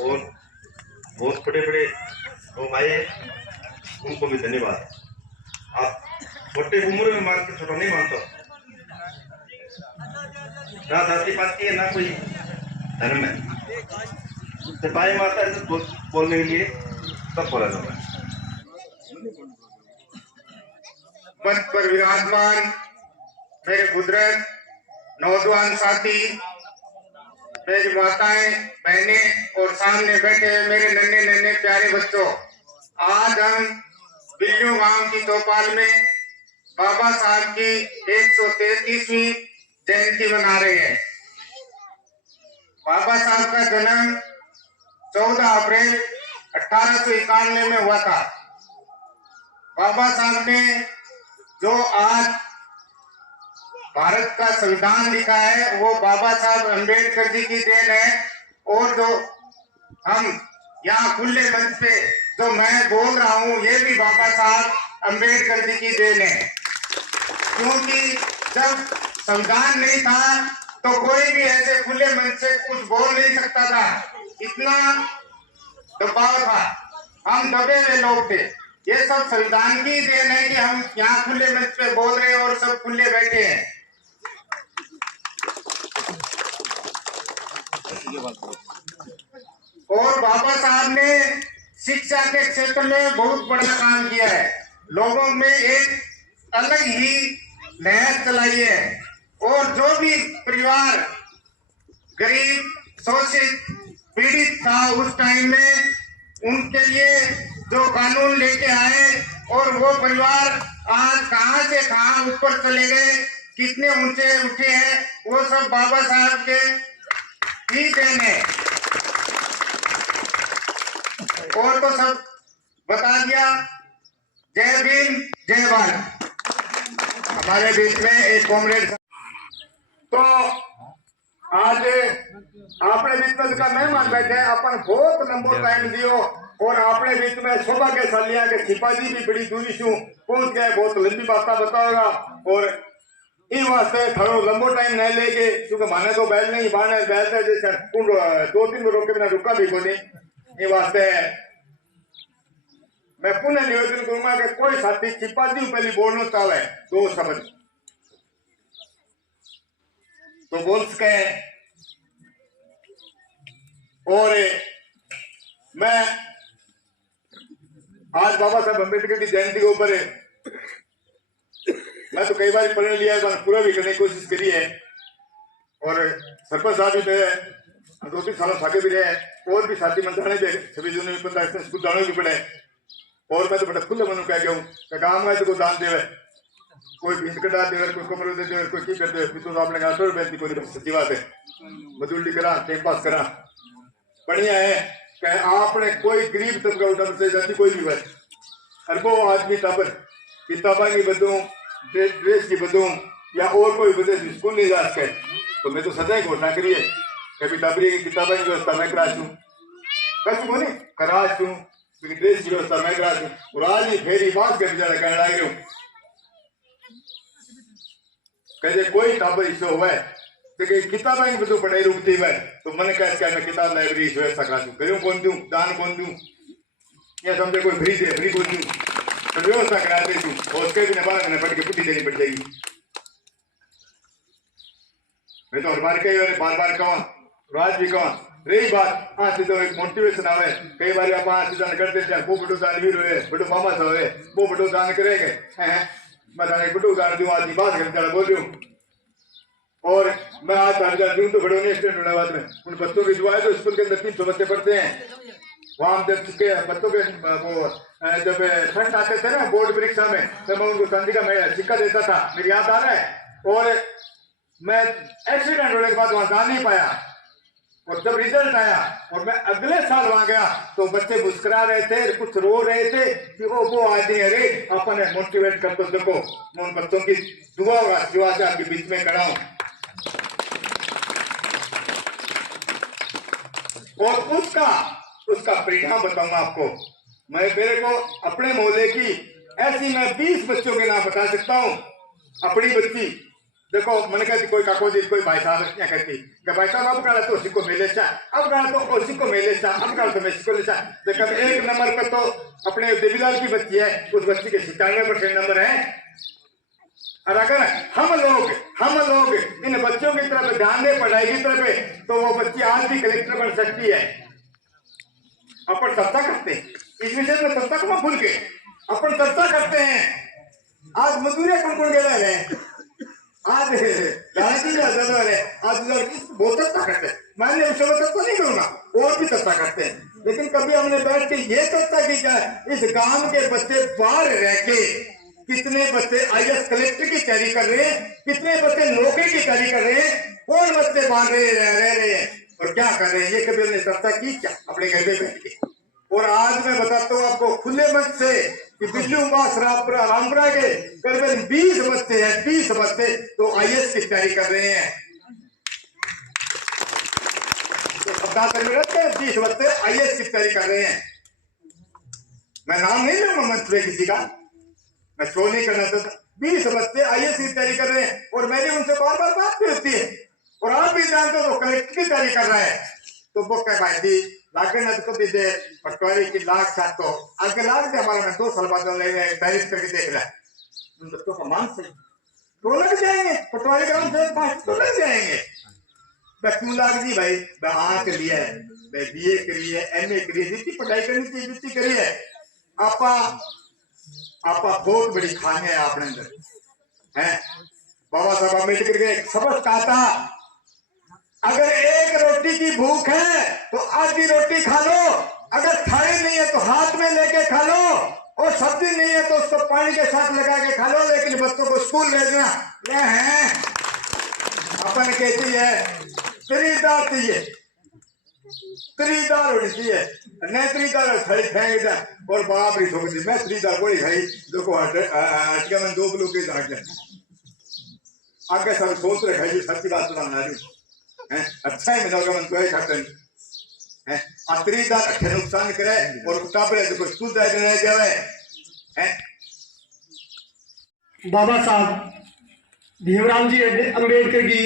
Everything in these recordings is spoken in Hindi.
और बहुत बड़े बड़े वो भाई हैं, उनको भी धन्यवाद। आप छोटे उम्र में मान के छोटा नहीं मानता, ना जाति पाति है ना कोई धर्म है। सिपाही माता है बोलने के लिए सब बोला जाता है। मंच पर विराजमान मेरे बुजुर्ग, नौजवान साथी, मेरी माताएं, बहनें और सामने बैठे मेरे नन्हे नन्हे प्यारे बच्चों, आज हम बिल्लू गांव की चौपाल में बाबा साहब की 133वीं जयंती मना रहे हैं। बाबा साहब का जन्म 14 अप्रैल 1891 में हुआ था। बाबा साहब ने जो आज भारत का संविधान लिखा है वो बाबा साहब अम्बेडकर जी की देन है। और जो हम यहाँ खुले मंच पे जो मैं बोल रहा हूँ ये भी बाबा साहब अम्बेडकर जी की देन है, क्योंकि जब संविधान नहीं था तो कोई भी ऐसे खुले मंच से कुछ बोल नहीं सकता था, इतना दबाव था, हम दबे हुए लोग थे। ये सब संविधान की देन है कि हम यहाँ खुले मंच पे बोल रहे हैं और सब खुले बैठे हैं। और बाबा साहब ने शिक्षा के क्षेत्र में बहुत बड़ा काम किया है, लोगों में एक अलग ही लहर चलाई है। और जो भी परिवार गरीब, शोषित, पीड़ित था उस टाइम में, उनके लिए जो कानून लेके आए और वो परिवार आज कहां से कहां ऊपर चले गए, कितने ऊंचे उठे हैं, वो सब बाबा साहब के ही देन है। और तो सब बता दिया। जय भीम, जय भारत। हमारे बीच में एक कॉमरेड तो आज अपने बीच में का मेहमान बैठे, अपन बहुत लंबो टाइम दियो और अपने बीच में सौभाग्यशाली के सिपाही भी बड़ी दूरी से पहुंच गए, बहुत लंबी बात बताओगा। और इन वास्ते थोड़ा लंबो टाइम नहीं लेके, क्योंकि माने तो बैल नहीं बाने बैलते जैसे 2-3 रोके बिना रुका भी को नहीं। इन वास्ते मैं पुनः निवेदन करूंगा कि कोई साथी सिपाही पहले बोलना चाहे दो शब्द तो बोल सके। और मैं आज बाबा साहब अम्बेडकर की जयंती के ऊपर मैं तो कई बार पढ़ लिया है, पूरा भी करने की कोशिश करी है। और सरपंच साहब भी थे, 2-3 सालों सागे भी रहे, और भी साथी मंत्रालय थे, 26 जून में 15 स्कूल जाने भी पड़े। और मैं तो बड़ा खुले मन कह गया काम है तो दान देवे, कोई बीज कटा दे, कोई कमरे दे दे, कोई की कर दे, तो आपने कहा 100 रुपए कोई सच्ची बात है, मजदूरी करा, टाइम पास करा, बढ़िया है कि आपने कोई गरीब तबका उठा से जाती कोई भी बात, अरबों आदमी तबर किताबा की बदूं, ड्रेस की बदूं या और कोई वजह स्कूल नहीं जा सके, तो मैं तो सदा घोषणा करी है कभी तबरी की किताबा की व्यवस्था मैं करा चूँ, कसू नहीं करा चूँ, ड्रेस की व्यवस्था मैं करा चूँ। और आज ही फेरी बात कर बेचारा कहने लग रहा कहते कोई टाबर इसे हुआ है तो किताबा की बदू पढ़ाई रुकती हुआ है, तो मैंने कहा मैं किताब लाइब्रेरी व्यवस्था करा दूँ, करूँ कौन दूँ, दान कौन दूँ, या समझे कोई फ्री दे फ्री कौन दूँ, तो व्यवस्था करा दे दूँ। और उसके भी 12 महीने पढ़ के पुट्टी देनी पड़ जाएगी। मैं तो हर बार कही और बार बार कहा, आज भी कहा, रही बात हाँ सीधो एक मोटिवेशन आवे, कई बार आप हाँ सीधा करते हैं वो बड़ो दान भी रहे, बड़ो मामा से हुए, वो बड़ो दान करेंगे, मैं थाने बड़ो दान दूँ, आज की बात करते बोल रही हूँ। और मैं आज 4000 दूँ तो बड़ो नहीं स्टूडेंट होने बाद में उन बच्चों की दुआ है, तो स्कूल के अंदर 300 बच्चे पढ़ते हैं, वहां जब चुके बच्चों के वो जब ठंड आते थे ना बोर्ड परीक्षा में, तो मैं उनको चांदी का मैं सिक्का देता था, मेरी याद आ रहा है। और मैं एक्सीडेंट होने के बाद वहां जा नहीं पाया, और जब रिजल्ट आया और मैं अगले साल वहां गया तो बच्चे मुस्कुरा रहे थे, कुछ रो रहे थे कि वो आदमी अरे अपन मोटिवेट कर तो सको। मैं उन बच्चों की दुआ से आपके बीच में खड़ा हूं। और उसका परिणाम बताऊंगा आपको। मैं मेरे को अपने मोहल्ले की ऐसी मैं 20 बच्चों के नाम बता सकता हूं। अपनी बच्ची देखो मन कहती कोई काको जी कोई भाई साहब क्या कहती कि भाई साहब अब गाना तो उसी को मिले सा, अब गाना तो उसी को मिले सा, अब गाना तो मैं ले सा। देखो एक नंबर पर तो अपने देवीलाल की बच्ची है, उस बच्ची के 97% नंबर है। और अगर हम लोग इन बच्चों की तरफ ध्यान दें, पढ़ाई की तरफ, तो वो बच्ची आज भी कलेक्टर बन सकती है। अपन चर्चा करते हैं इस विषय में, चर्चा को भूल के अपन चर्चा करते हैं। आज मजदूरी कौन कह रहे हैं, आज आज बहुत चर्चा करते हैं। मैंने उस समय चर्चा नहीं करूंगा, और भी चर्चा करते हैं, लेकिन कभी हमने बैठ के ये चर्चा की क्या इस गांव के बच्चे बाहर रह के कितने बच्चे IAS कलेक्टर की तैयारी कर रहे हैं, कितने बच्चे नौकरी की तैयारी कर रहे हैं, कौन बच्चे बाहर रह रहे हैं और क्या कर रहे हैं, ये कभी हमने चर्चा की क्या अपने घर में बैठ के। और आज मैं बताता हूँ आपको खुले मन से कि बिल्लू मास रामपुरा के करीबन 20 बच्चे हैं, 20 बच्चे तो IAS की तैयारी कर रहे हैं। तो 20 बच्चे IAS की तैयारी कर रहे हैं। मैं नाम नहीं लूंगा मंच में किसी का, मैं शो नहीं करना चाहता। 20 बच्चे IAS की तैयारी कर रहे हैं और मेरी उनसे बार बार बात भी होती है। और आप भी जानते हो तो कलेक्टर की तैयारी कर रहा है, तो वो कह भाई जी लागे ना तो दे पटवारी की लाख साथ तो आगे लाख दे हमारा, मैं 2 साल बाद तारीफ करके देख रहा है बच्चों का मान से 2 लग जाएंगे, पटवारी ग्राम से 5 तो लग जाएंगे। क्यों लाग जी भाई, मैं हाँ के लिए मैं BA करी है, MA करी है, जितनी पढ़ाई करनी चाहिए जितनी करी है। आपा बहुत बड़ी खान है अपने अंदर है। बाबा साहब अम्बेडकर के सबक कहा था, अगर एक रोटी की भूख है तो आधी रोटी खा लो, अगर थाली नहीं है तो हाथ में लेके खा लो, और सब्जी नहीं है तो उसको पानी के साथ लगा के खा लो, लेकिन बच्चों को स्कूल भेजना ये है। अपन कहती है त्रिदार चाहिए, त्रिदार होनी चाहिए, नहीं त्रिदार थाली फेंक दे और बाप री ठोक दी। मैं त्रिदार कोई खाई देखो हटके मैं 2 किलो की झाट आगे सब सोच रहे खाई, सच्ची बात सुना रही अच्छा ही मिलोगे मन तो खाते हैं त्रिदार अठे नुकसान करे और किताबें जो स्कूल जाए जावे हैं। बाबा साहब भीमराव जी अम्बेडकर की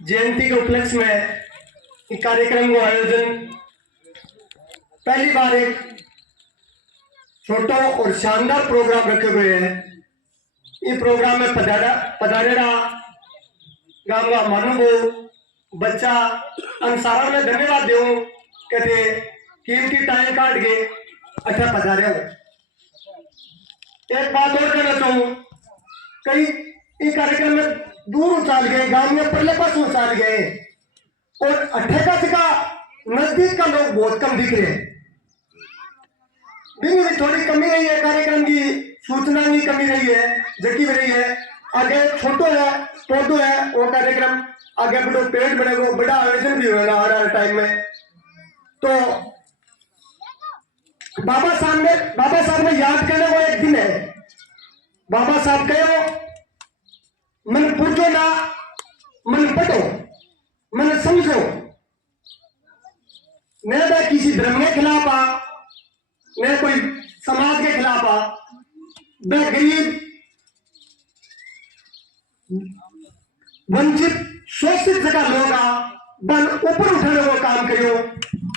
जयंती के उपलक्ष्य में एक कार्यक्रम का आयोजन पहली बार एक छोटा और शानदार प्रोग्राम रखे हुए हैं। इस प्रोग्राम में पधारेड़ा गांव का महानुभव बच्चा अनुसार में धन्यवाद दूं कहते कीमती टाइम काट के अच्छा पधारे। एक बात और कहना चाहूं, कई इस कार्यक्रम में दूर उछाल गए, गांव में पहले पास उछाल गए और अट्ठेका का नजदीक का लोग बहुत कम दिख रहे हैं। भी थोड़ी कमी रही है, कार्यक्रम की सूचना की कमी रही है, जबकि रही है आगे छोटो है पौधो है वो कार्यक्रम आगे बड़ो पेड़ बनेगा, बड़ा आयोजन भी होगा आ रहा टाइम में। तो बाबा साहब ने याद करने वो एक दिन है। बाबा साहब कहो मन पूछो ना, मन पढ़ो, मन समझो, न तो किसी धर्म के खिलाफ आ, न कोई समाज के खिलाफ आ, वह गरीब वंचित शोषित जगह लोग बन ऊपर उठाने को काम करो।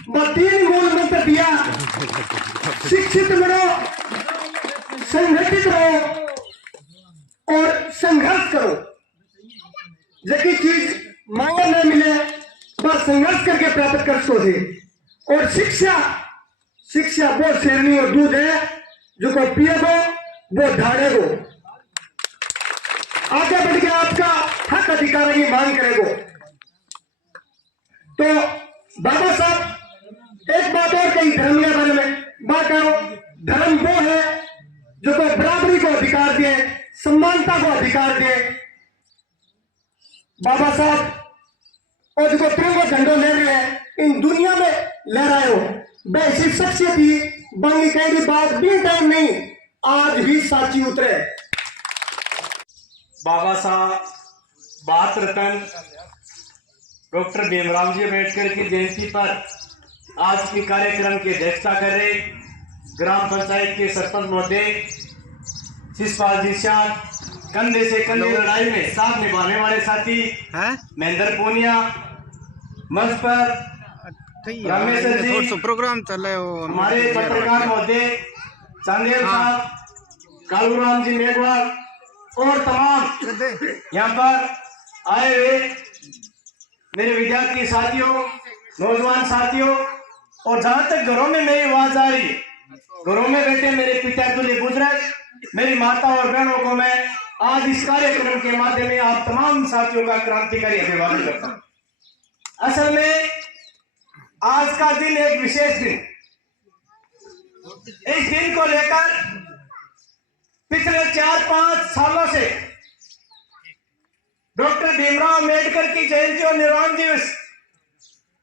वह 3 मूल मंत्र दिया, शिक्षित बनो, संगठित रहो और संघर्ष करो। जबकि चीज मांगा न मिले वह संघर्ष करके प्राप्त कर सोचे। और शिक्षा वो शेरनी और दूध है जो को पिएगो वो ढाड़ेगो, आगे बढ़ के आपका हक अधिकार की मांग करेगो। तो बाबा साहब एक बात और कही धर्म के बारे में, बात करो धर्म वो है जो को बराबरी को अधिकार दे, समानता को अधिकार दे। बाबा साहब और जो तिरंगा झंडा ले रहे हैं इन दुनिया में लहराए हो, वैसी शख्सियत ही बाकी कहीं बात भी टाइम नहीं आज भी साची उतरे। बाबा साहब भारत रत्न डॉक्टर भीमराव जी अम्बेडकर की जयंती पर आज की कार्यक्रम की अध्यक्षता कर रहे ग्राम पंचायत के सरपंच महोदय शिषपाल जी शाह, कंधे से कंधे लड़ाई में साथ निभाने वाले साथी महेंद्र पूनिया, मंच पर रामेश्वर जी, प्रोग्राम चल रहा है वो हमारे पत्रकार महोदय चांदेल साहब, कालूराम जी मेघवाल और तमाम यहाँ पर आए हुए मेरे विद्यार्थी साथियों, नौजवान साथियों, और जहां तक घरों में मेरी आवाज आ रही है, घरों में बैठे मेरे पिता तुल्य बुजुर्ग, मेरी माता और बहनों को मैं आज इस कार्यक्रम के माध्यम में आप तमाम साथियों का क्रांतिकारी अभिवादन करता हूं। असल में आज का दिन एक विशेष दिन, इस दिन को लेकर पिछले 4-5 सालों से डॉक्टर भीमराव अंबेडकर की जयंती और निर्वाण दिवस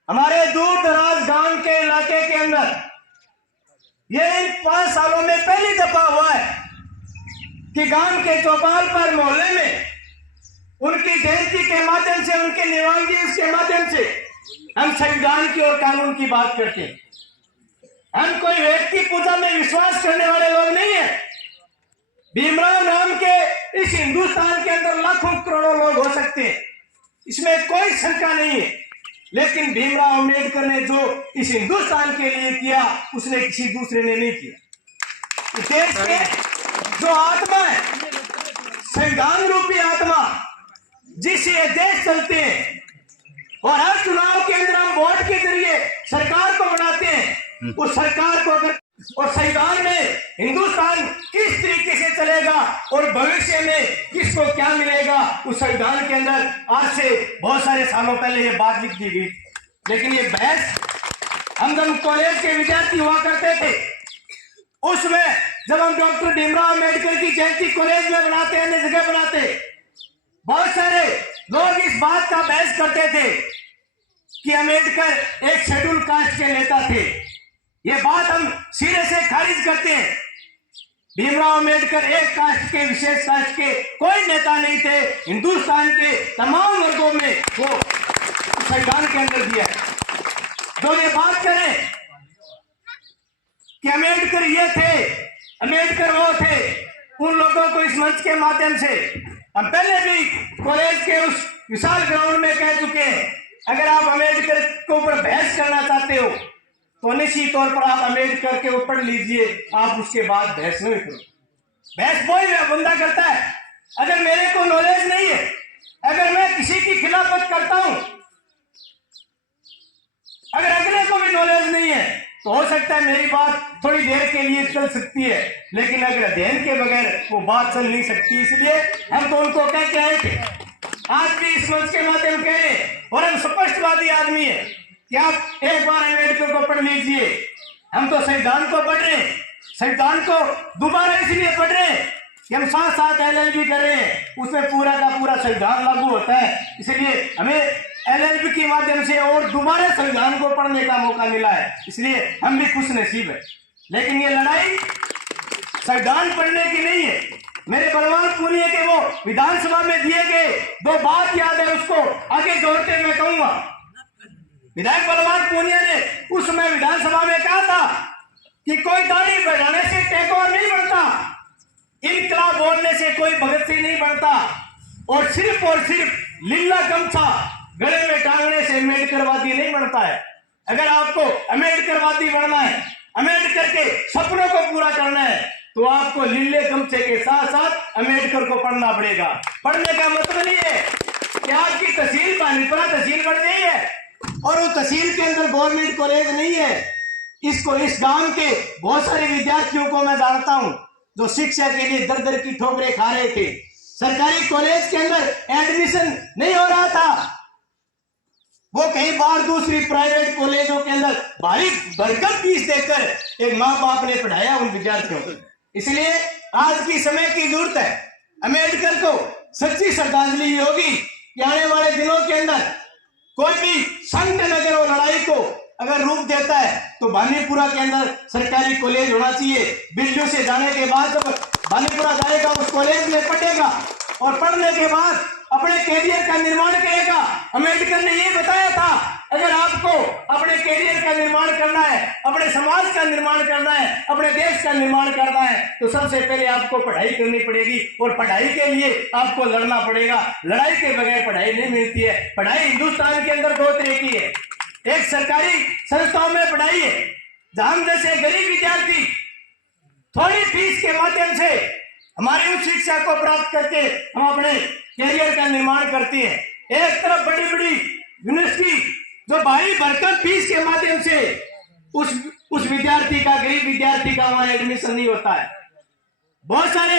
हमारे दूर दराज गांव के इलाके के अंदर ये इन 5 सालों में पहली दफा हुआ है कि गांव के चौपाल पर मोहल्ले में उनकी जयंती के माध्यम से, उनके निर्वाण दिवस के माध्यम से हम संविधान की और कानून की बात करते हैं। हम कोई व्यक्ति पूजा में विश्वास करने वाले लोग नहीं है। भीमराव नाम के इस हिंदुस्तान के अंदर लाखों करोड़ों लोग हो सकते हैं, इसमें कोई शंका नहीं है, लेकिन भीमराव अंबेडकर ने जो इस हिंदुस्तान के लिए किया उसने किसी दूसरे ने नहीं किया। देश के जो आत्मा है, संविधान रूपी आत्मा, जिससे ये देश चलते हैं, और हर चुनाव के अंदर हम वोट के जरिए सरकार को बनाते हैं, उस सरकार को अगर और संविधान में हिंदुस्तान किस तरीके से चलेगा और भविष्य में किसको क्या मिलेगा, उस संविधान के अंदर आज से बहुत सारे सालों पहले ये बात लिख दी गई। लेकिन ये बहस हम जब कॉलेज के विद्यार्थी हुआ करते थे, उसमें जब हम डॉक्टर भीमराव अंबेडकर की जयंती कॉलेज में बनाते, अन्य जगह बनाते, बहुत सारे लोग इस बात का बहस करते थे कि अंबेडकर एक शेड्यूल कास्ट के नेता थे। ये बात हम सिरे से खारिज करते हैं। भीमराव अंबेडकर एक कास्ट के, विशेष कास्ट के कोई नेता नहीं थे, हिंदुस्तान के तमाम वर्गों में वो संविधान के अंदर दिया। जो ये बात करें कि अंबेडकर ये थे, अंबेडकर वो थे, उन लोगों को इस मंच के माध्यम से हम पहले भी कॉलेज के उस विशाल ग्राउंड में कह चुके हैं, अगर आप अंबेडकर के ऊपर बहस करना चाहते हो तो निश्चित तौर पर आप अंबेडकर के ऊपर लीजिए, आप उसके बाद बहस नहीं करो। बहस कोई बंदा करता है, अगर मेरे को नॉलेज नहीं है, अगर मैं किसी की खिलाफत करता हूं, अगर अगले को भी नॉलेज नहीं है, तो हो सकता है मेरी बात थोड़ी देर के लिए चल सकती है, लेकिन अगर अध्ययन के बगैर वो बात चल नहीं सकती। इसलिए हम तो उनको कह के आए थे, आज भी इस मंच के माध्यम कह रहे, और हम स्पष्टवादी आदमी है कि आप एक बार अंबेडकर को पढ़ लीजिए। हम तो संविधान को पढ़ रहे हैं, संविधान को दोबारा इसलिए पढ़ रहे हैं कि हम साथ साथ LLB कर रहे हैं, उसमें पूरा का पूरा संविधान लागू होता है, इसलिए हमें LLB के माध्यम से और दोबारा संविधान को पढ़ने का मौका मिला है, इसलिए हम भी खुश नसीब है। लेकिन ये लड़ाई संविधान पढ़ने की नहीं है। मेरे बलवान पूनिया के वो विधानसभा में दिए गए 2 बात याद है, उसको आगे जोड़ते मैं कहूंगा। विधायक बलवान पूनिया ने उस समय विधानसभा में कहा था कि कोई दाढ़ी बढ़ाने से टैगोर नहीं बनता, इनकलाब बोलने से कोई भगत सिंह नहीं बनता, और सिर्फ लीला गमछा गले में टांगने से अम्बेडकरवादी नहीं बनता है। अगर आपको अम्बेडकरवादी बनना है, अम्बेडकर के सपनों को पूरा करना है, तो आपको लीले गमछे के साथ साथ अम्बेडकर को पढ़ना पड़ेगा। पढ़ने का मतलब नहीं है कि आपकी तहसील पानीपत तहसील बढ़ गई है और वो तहसील के अंदर गवर्नमेंट कॉलेज नहीं है। इस गांव के बहुत सारे विद्यार्थियों को मैं जानता हूं जो शिक्षा के लिए दर दर की ठोकरें खा रहे थे। सरकारी कॉलेज के अंदर एडमिशन नहीं हो रहा था, वो कहीं बाहर दूसरी प्राइवेट कॉलेजों के अंदर भारी भरकम फीस देकर एक माँ बाप ने पढ़ाया उन विद्यार्थियों को। इसलिए आज की समय की जरूरत है, अम्बेडकर को सच्ची श्रद्धांजलि होगी कि आने वाले दिनों के अंदर कोई भी संगठन अगर वो लड़ाई को अगर रूप देता है तो बानीपुरा के अंदर सरकारी कॉलेज होना चाहिए। बिल्लियों से जाने के बाद जब बानीपुरा जाएगा उस कॉलेज में पढ़ेगा और पढ़ने के बाद अपने कैरियर का निर्माण करेगा। अम्बेडकर ने ये बताया था, अगर आपको अपने कैरियर का निर्माण करना है, अपने समाज का निर्माण करना है, अपने देश का निर्माण करना है, तो सबसे पहले आपको पढ़ाई करनी पड़ेगी और पढ़ाई के लिए आपको लड़ना पड़ेगा। लड़ाई के बगैर पढ़ाई नहीं मिलती है। पढ़ाई हिंदुस्तान के अंदर दो तरह की है, एक सरकारी संस्थाओं में पढ़ाई है, जहां जैसे गरीब विद्यार्थी थोड़ी फीस के माध्यम से हमारी उच्च शिक्षा को प्राप्त करके हम अपने कैरियर का निर्माण करते हैं। एक तरफ बड़ी बड़ी यूनिवर्सिटी जो भारी भरकम फीस के माध्यम से उस विद्यार्थी का, गरीब विद्यार्थी का वहां एडमिशन नहीं होता है। बहुत सारे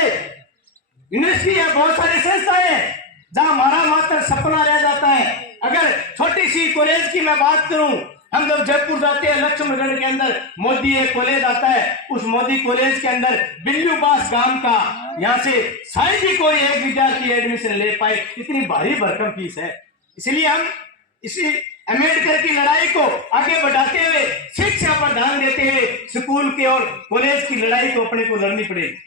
यूनिवर्सिटी है, बहुत सारी संस्थाएं हैं जहां हमारा मात्र सपना रह जाता है। अगर छोटी सी कॉलेज की मैं बात करूं, हम जब जयपुर जाते हैं, लक्ष्मणगढ़ के अंदर मोदी एक कॉलेज आता है, उस मोदी कॉलेज के अंदर बिल्लूबास गांव का यहाँ से शायद ही कोई एक विद्यार्थी एडमिशन ले पाए, इतनी भारी भरकम फीस है। इसलिए हम इसी अम्बेडकर की लड़ाई को आगे बढ़ाते हुए, शिक्षा पर ध्यान देते हुए, स्कूल के और कॉलेज की लड़ाई को अपने को लड़नी पड़ेगी।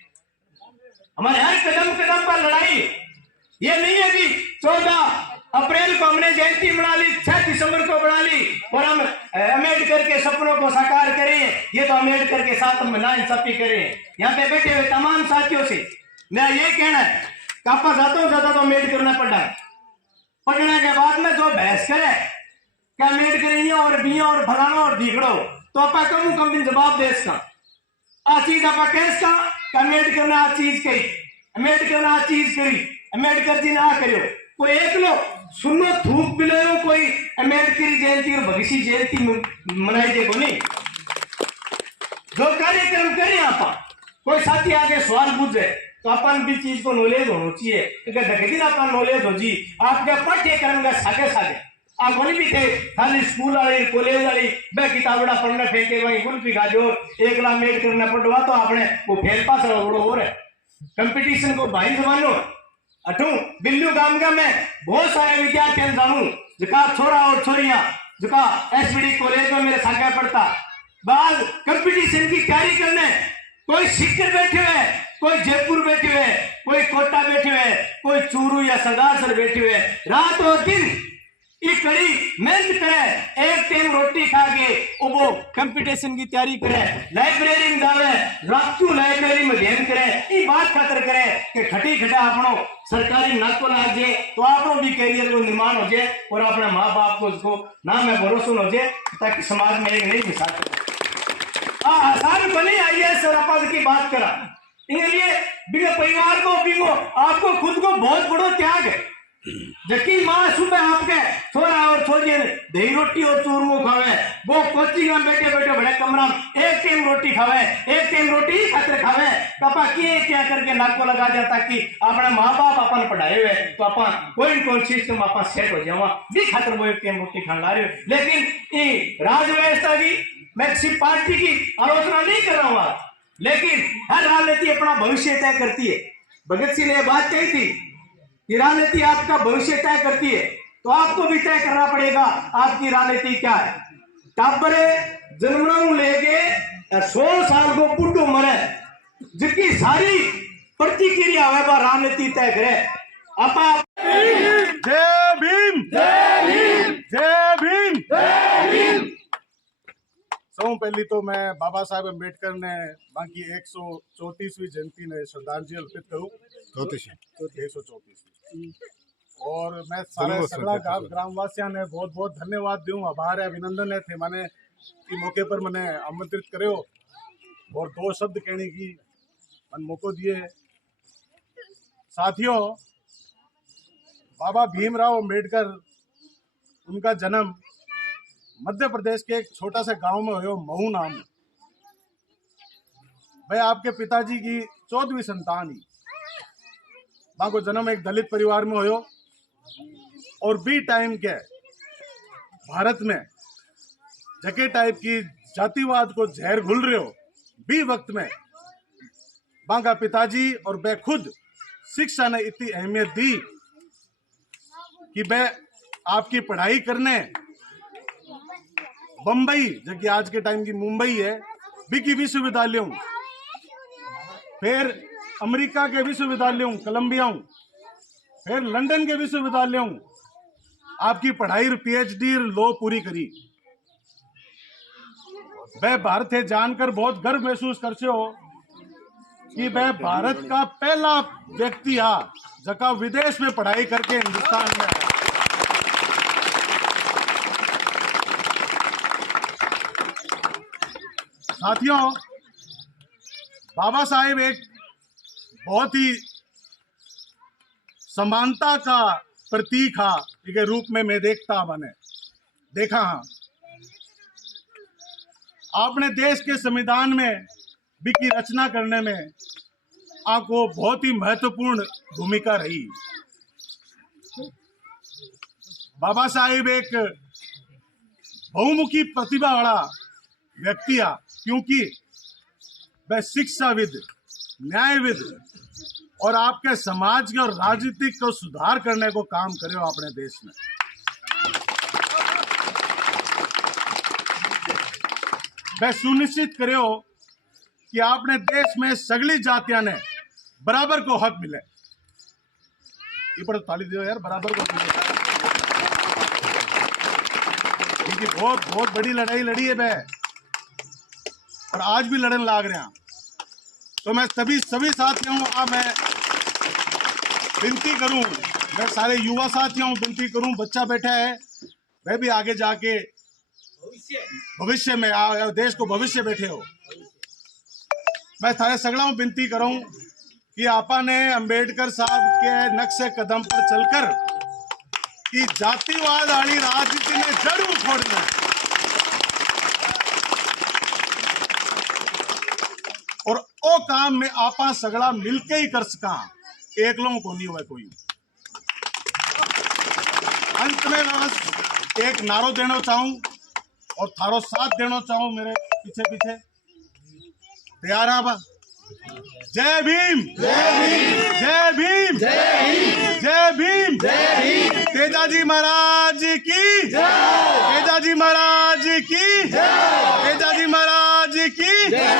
हमारे हर कदम कदम पर लड़ाई, ये नहीं है कि 14 अप्रैल को हमने जयंती मना ली, 6 दिसंबर को बना ली और हम अम्बेडकर के सपनों को साकार करें। ये तो अम्बेडकर के साथ हम नाइंसाफी करें। यहाँ पे बैठे हुए तमाम साथियों से मेरा ये कहना है कि आप ज्यादा ज्यादा तो अम्बेडकर ने पढ़ा है, पढ़ने के बाद में जो बहस करे क्या अम्बेडकर और बिया और फलाना और दिगड़ो, तो आप कम दिन जवाब दे इसका आ चीज आप कैस का अम्बेडकर ने आ चीज कही, अम्बेडकर ने आ चीज करी, अम्बेडकर जी ने आ करो। कोई एक लोग सुनो थूक पिलायो, कोई अम्बेडकर जयंती और भगत सिंह जयंती मनाई देखो नहीं। जो कार्यक्रम करें आप, कोई साथी आगे सवाल पूछे तो अपन भी चीज को नॉलेज होना चाहिए। दिन आपका नॉलेज हो जी, आपके पाठ्यक्रम का सागे सागे आप बोली भी थे खाली स्कूल वाले कॉलेज वाली वह किताबड़ा पढ़ने फेंके वही कुल्फी खा जो एक लाख मेड करना पड़वा तो आपने वो फेल पास हो रहा है कंपटीशन को भाई जमानो अठू बिल्लू गांव का मैं बहुत सारे विद्यार्थी जानू जिका छोरा और छोरियां जिका एसबीडी कॉलेज में मेरे साथ पढ़ता बाद कंपटीशन की तैयारी करने कोई सिक्कर बैठे हुए, कोई जयपुर बैठे हुए, कोई कोटा बैठे हुए, कोई चूरू या सरदार बैठे हुए, रात और दिन एक कड़ी मेहनत करे, एक टाइम रोटी खा के वो कंपटीशन की तैयारी करे, लाइब्रेरी में जावे, रातू लाइब्रेरी में ध्यान करे, ये बात खातर करे कि खटी खटा अपनो सरकारी नाको लाग जाए तो आपनो भी कैरियर को निर्माण हो जाए और अपने माँ बाप को उसको नाम में भरोसा हो जाए ताकि समाज में एक नई मिसाल आसान बनी आईएएस और आपात की बात करा इनके लिए बिना परिवार को बिगो आपको खुद को बहुत बड़ा त्याग है। जबकि माँ सुबह आपके छोरा और छोरी दही रोटी और चूरमू खावे, वो कोचिंग में बैठे बैठे बड़े कमरा में एक टाइम रोटी खावे, एक टाइम रोटी ही खातर खावे, पापा क्या करके नाको लगा जाता कि अपना माँ बाप अपन पढ़ाए हुए तो अपन कोई कौन सिस्टम अपन सेट हो जावा भी खातर वो एक टाइम रोटी खाने ला रहे हो। लेकिन ये राज व्यवस्था की मैं किसी पार्टी की आलोचना नहीं कर रहा हूँ, लेकिन हर राजनीति अपना भविष्य तय करती है। भगत सिंह ने बात कही थी कि राजनीति आपका भविष्य तय करती है, तो आपको भी तय करना पड़ेगा आपकी राजनीति क्या है। टाबरे जन्मू लेके 16 साल को पुटू मरे जिसकी सारी प्रतिक्रिया है वह राजनीति तय करे। आप जय भीम, जय भीम, जय भीम, जय भीम। सबसे पहली तो मैं बाबा साहेब अम्बेडकर ने बाकी 134वीं जयंती ने श्रद्धांजलि अर्पित करूं 134 और मैं सारे सगड़ा ग्रामवासियों ने बहुत बहुत धन्यवाद दूं, आभार है, अभिनंदन है थे मैंने इस मौके पर मैंने आमंत्रित करे और 2 शब्द कहने की मन मौको दिए। साथियों, बाबा भीमराव अम्बेडकर उनका जन्म मध्य प्रदेश के एक छोटा सा गांव में हुआ, महू नाम। भाई आपके पिताजी की 14वीं संतान ही वहां को जन्म एक दलित परिवार में हुआ और बी टाइम के भारत में जके टाइप की जातिवाद को जहर घुल रहे हो बी वक्त में वहां का पिताजी और वे खुद शिक्षा ने इतनी अहमियत दी कि वे आपकी पढ़ाई करने बम्बई जो कि आज के टाइम की मुंबई है विकी विश्वविद्यालयों, फिर अमेरिका के विश्वविद्यालयों कोलंबिया, फिर लंदन के विश्वविद्यालयों आपकी पढ़ाई पीएचडी लॉ पूरी करी। वह भारत है जानकर बहुत गर्व महसूस करते हो कि वह भारत का पहला व्यक्ति हा जका विदेश में पढ़ाई करके हिंदुस्तान में आया। साथियों, बाबा साहेब एक बहुत ही समानता का प्रतीक हा के रूप में मैं देखा हाँ। आपने देश के संविधान में भी की रचना करने में आपको बहुत ही महत्वपूर्ण भूमिका रही। बाबा साहेब एक बहुमुखी प्रतिभा वाला व्यक्ति है, क्योंकि वह शिक्षाविद, न्यायविद और आपके समाज के और राजनीतिक को सुधार करने को काम करे हो अपने देश में। वह सुनिश्चित करे हो कि आपने देश में सगली जातियां ने बराबर को हक मिले। ये पर ताली दो यार, बराबर को मिले। क्योंकि बहुत बड़ी लड़ाई लड़ी है वह, और आज भी लड़न लाग रहे हैं। तो मैं सभी साथियों मैं विनती करूं, मैं सारे युवा साथियों विनती करूं, बच्चा बैठा है वह भी आगे जाके भविष्य में देश को भविष्य बैठे हो। मैं थारे सगड़ा विनती करूं कि आपा ने अंबेडकर साहब के नक्शे कदम पर चलकर कि जातिवाद वाली राजनीति ने जड़ उखोड़ना है और ओ काम में आपा सगड़ा मिलके ही कर सका, एक लोगों को नहीं हुआ कोई। अंत में मैं एक नारो देना चाहूं और थारो साथ देना चाहूं मेरे पीछे तैयार है बा। जय भीम, जय भीम, जय भीम, जय भीम, जय भीम। तेजाजी महाराज की जय, तेजाजी महाराज की जय, तेजाजी महाराज की जय।